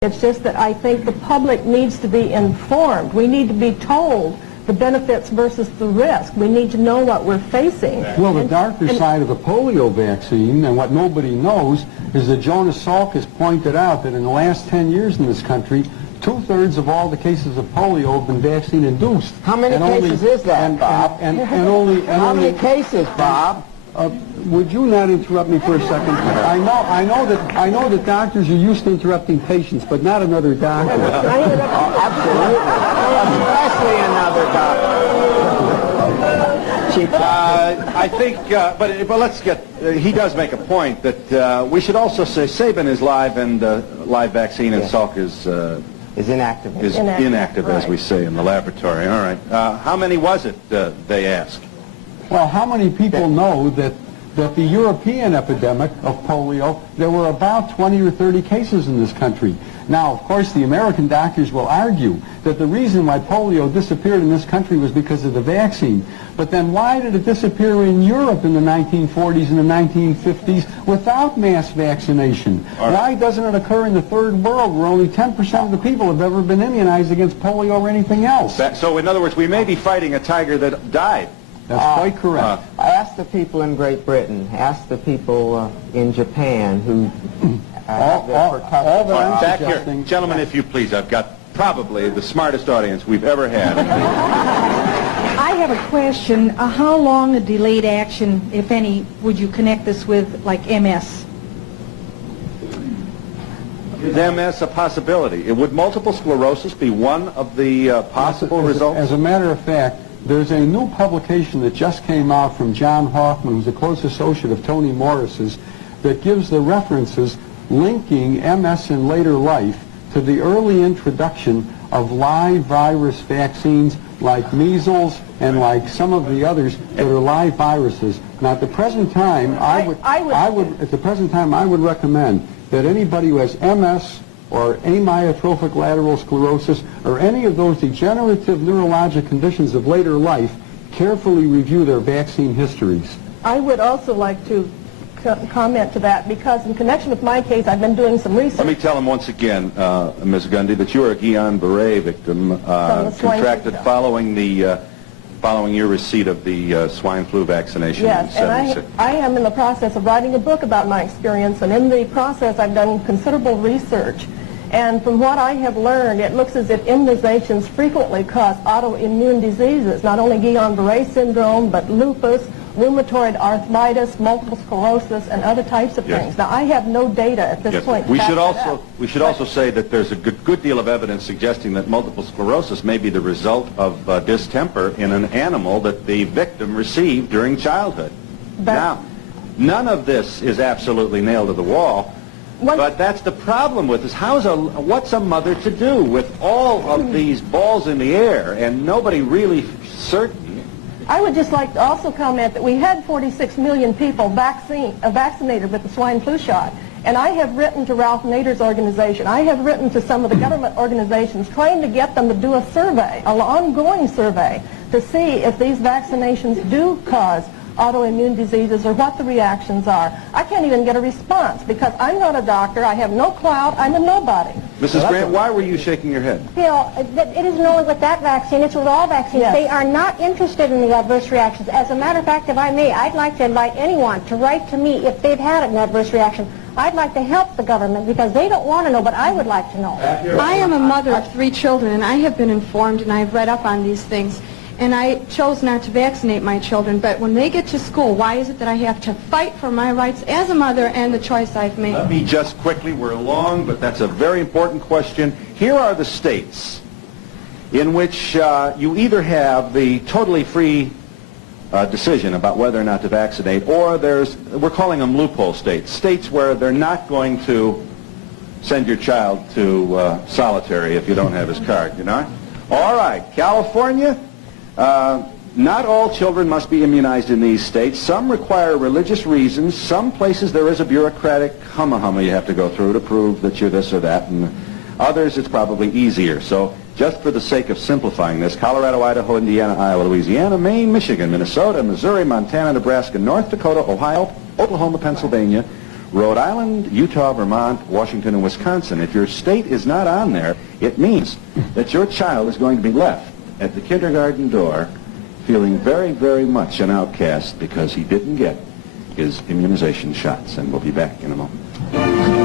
It's just that I think the public needs to be informed. We need to be told the benefits versus the risk. We need to know what we're facing. Well, the darker side of the polio vaccine, and what nobody knows, is that Jonas Salk has pointed out that in the last 10 years in this country, 2/3 of all the cases of polio have been vaccine-induced. How many cases is that, Bob? How many cases, Bob? Would you not interrupt me for a second? I know that doctors are used to interrupting patients, but not another doctor. Absolutely. Especially another doctor. I think, but let's get, he does make a point that we should also say Sabin is live and live vaccine, and Salk is inactive. Is inactive, right, as we say in the laboratory. All right. How many was it, they ask? Well, how many people know that the European epidemic of polio, there were about 20 or 30 cases in this country. Now, of course, the American doctors will argue that the reason why polio disappeared in this country was because of the vaccine. But then why did it disappear in Europe in the 1940s and the 1950s without mass vaccination? Right. Why doesn't it occur in the third world where only 10% of the people have ever been immunized against polio or anything else? So, in other words, we may be fighting a tiger that died. That's quite correct. Ask the people in Great Britain. Ask the people in Japan who all that I'm Back here, suggesting, gentlemen, if you please. I've got probably the smartest audience we've ever had. I have a question. How long a delayed action, if any, would you connect this with, like MS? Is MS a possibility? Would multiple sclerosis be one of the possible results? As a matter of fact, there's a new publication that just came out from John Hoffman, who's a close associate of Tony Morris's, that gives the references linking MS in later life to the early introduction of live virus vaccines like measles and like some of the others that are live viruses. Now, at the present time, I would recommend that anybody who has MS or amyotrophic lateral sclerosis or any of those degenerative neurologic conditions of later life carefully review their vaccine histories. I would also like to comment to that, because in connection with my case, I've been doing some research. Let me tell him once again, Ms. Gundy, that you are a Guillain-Barré victim contracted following your receipt of the swine flu vaccination in Yes, 76. and I am in the process of writing a book about my experience, and in the process I've done considerable research. And from what I have learned, it looks as if immunizations frequently cause autoimmune diseases, not only Guillain-Barré syndrome, but lupus, rheumatoid arthritis, multiple sclerosis, and other types of things. Now, I have no data at this point. We should also say that there's a good deal of evidence suggesting that multiple sclerosis may be the result of distemper in an animal that the victim received during childhood. Now, none of this is absolutely nailed to the wall. But that's the problem with this. What's a mother to do with all of these balls in the air and nobody really certain? I would just like to also comment that we had 46 million people vaccinated with the swine flu shot. And I have written to Ralph Nader's organization. I have written to some of the government organizations trying to get them to do a survey, an ongoing survey, to see if these vaccinations do cause autoimmune diseases or what the reactions are. I can't even get a response because I'm not a doctor. I have no clout. I'm a nobody. Mrs. Grant, why were you shaking your head? Bill, it isn't only with that vaccine, it's with all vaccines. Yes. They are not interested in the adverse reactions. As a matter of fact, if I may, I'd like to invite anyone to write to me if they've had an adverse reaction. I'd like to help the government because they don't want to know, but I would like to know. I am a mother of 3 children, and I have been informed and I've read up on these things. And I chose not to vaccinate my children, but when they get to school, why is it that I have to fight for my rights as a mother and the choice I've made? Let me just quickly, we're long, but that's a very important question. Here are the states in which you either have the totally free decision about whether or not to vaccinate, or we're calling them loophole states, states where they're not going to send your child to solitary if you don't have his card, you know? All right, California. Not all children must be immunized in these states. Some require religious reasons. Some places there is a bureaucratic humma you have to go through to prove that you're this or that. And others it's probably easier. So just for the sake of simplifying this, Colorado, Idaho, Indiana, Iowa, Louisiana, Maine, Michigan, Minnesota, Missouri, Montana, Nebraska, North Dakota, Ohio, Oklahoma, Pennsylvania, Rhode Island, Utah, Vermont, Washington, and Wisconsin. If your state is not on there, it means that your child is going to be left at the kindergarten door feeling very, very much an outcast because he didn't get his immunization shots. And we'll be back in a moment.